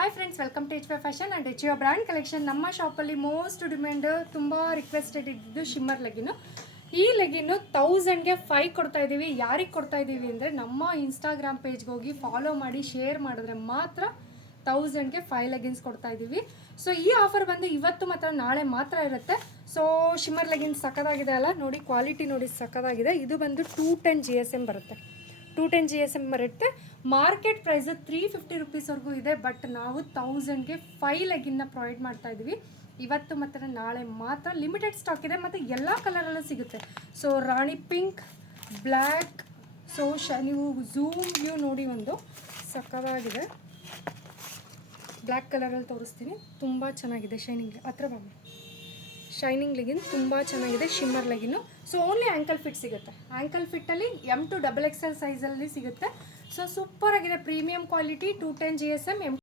Hi friends, welcome to HY fashion and HY brand collection. ನಮ್ಮ ಶಾಪಲ್ಲಿ most demand, ತುಂಬ requested ಇದ್ದಿದ್ದು shimmer legging. ಈ ಲೆಗಿನ್ನು 1000ಗೆ 5 ಕೊಡ್ತಾ ಇದ್ದೀವಿ. ಯಾರಿಗೆ ಕೊಡ್ತಾ ಇದ್ದೀವಿ ಅಂದರೆ, ನಮ್ಮ ಇನ್ಸ್ಟಾಗ್ರಾಮ್ ಪೇಜ್ಗೆ ಹೋಗಿ ಫಾಲೋ ಮಾಡಿ ಶೇರ್ ಮಾಡಿದ್ರೆ ಮಾತ್ರ 1000ಗೆ 5 ಲೆಗಿನ್ಸ್ ಕೊಡ್ತಾ ಇದ್ದೀವಿ. ಸೊ ಈ ಆಫರ್ ಬಂದು ಇವತ್ತು ಮತ್ತು ನಾಳೆ ಮಾತ್ರ ಇರುತ್ತೆ. ಸೊ ಶಿಮ್ಮರ್ ಲೆಗಿನ್ಸ್ ಸಕ್ಕದಾಗಿದೆ ಅಲ್ಲ, ನೋಡಿ ಕ್ವಾಲಿಟಿ ನೋಡಿ ಸಕ್ಕದಾಗಿದೆ. ಇದು ಬಂದು 210 GSM ಬರುತ್ತೆ. 210 GSM ಬರುತ್ತೆ. ಮಾರ್ಕೆಟ್ ಪ್ರೈಸು 350 ರುಪೀಸ್ವರೆಗೂ ಇದೆ. ಬಟ್ ನಾವು 1000ಗೆ 5 ಲೆಗಿನ್ನ ಪ್ರೊವೈಡ್ ಮಾಡ್ತಾ ಇದ್ದೀವಿ. ಇವತ್ತು ಮತ್ತು ನಾಳೆ ಮಾತ್ರ ಲಿಮಿಟೆಡ್ ಸ್ಟಾಕ್ ಇದೆ ಮತ್ತು ಎಲ್ಲ ಕಲರಲ್ಲೂ ಸಿಗುತ್ತೆ. ಸೊ ರಾಣಿ ಪಿಂಕ್, ಬ್ಲ್ಯಾಕ್, ಸೊ ನೀವು ಝೂಮ್ ವ್ಯೂ ನೋಡಿ, ಒಂದು ಸಕ್ಕದಾಗಿದೆ. ಬ್ಲ್ಯಾಕ್ ಕಲರಲ್ಲಿ ತೋರಿಸ್ತೀನಿ, ತುಂಬ ಚೆನ್ನಾಗಿದೆ. ಶೈನಿಂಗ್ ಹತ್ರ ಬಾ, ಶೈನಿಂಗ್ ಲೆಗಿನ್ ತುಂಬ ಚೆನ್ನಾಗಿದೆ. Shimmer legging. So only ankle fit ಸಿಗುತ್ತೆ. ಆ್ಯಂಕಲ್ ಫಿಟ್ಟಲ್ಲಿ M to XXL ಸೈಜಲ್ಲಿ ಸಿಗುತ್ತೆ. ಸೊ ಸೂಪರಾಗಿದೆ, ಪ್ರೀಮಿಯಂ ಕ್ವಾಲಿಟಿ, 210 GSM.